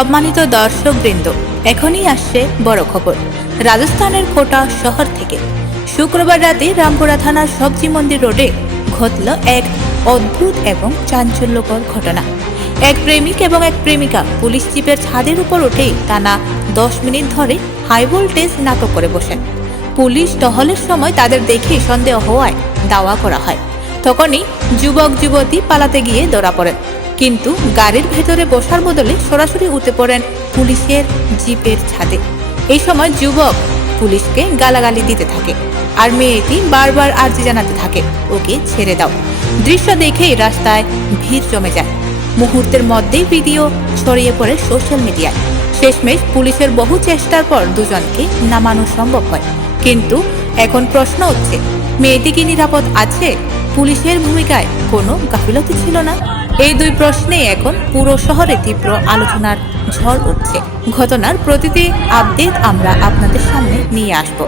সম্মানিত দর্শকবৃন্দ, এখনই আসছে বড় খবর। রাজস্থানের কোটা শহর থেকে শুক্রবার রাতে রামপুরা থানার সবজি মন্দির রোডে ঘটল এক অদ্ভুত এবং চাঞ্চল্যকর ঘটনা। এক প্রেমিক এবং এক প্রেমিকা পুলিশ জিপের ছাদের উপর উঠে টানা 10 মিনিট ধরে হাই ভোল্টেজ নাটক করে বসেন। পুলিশ টহলের সময় তাদের দেখে সন্দেহ হওয়ায় দাওয়া করা হয়। তখনই যুবক যুবতী পালাতে গিয়ে ধরা পড়েন, কিন্তু গাড়ির ভেতরে বসার বদলে সরাসরি উঠে পড়েন পুলিশের জিপের ছাদে। এই সময় যুবক পুলিশকে গালাগালি দিতে থাকে আর মেয়েটি বারবার আর্জি জানাতে থাকে, ওকে ছেড়ে দাও। দৃশ্য দেখেই রাস্তায় ভিড় জমে যায়। মুহূর্তের মধ্যেই ভিডিও ছড়িয়ে পড়ে সোশ্যাল মিডিয়ায়। শেষমেশ পুলিশের বহু চেষ্টার পর দুজনকে নামানো সম্ভব হয়। কিন্তু এখন প্রশ্ন হচ্ছে, মেয়েটি কি নিরাপদ আছে? পুলিশের ভূমিকায় কোনো গাফিলতি ছিল না? এই দুই প্রশ্নে এখন পুরো শহরে তীব্র আলোচনার ঝড় উঠছে। ঘটনার প্রতিটি আপডেট আমরা আপনাদের সামনে নিয়ে আসব।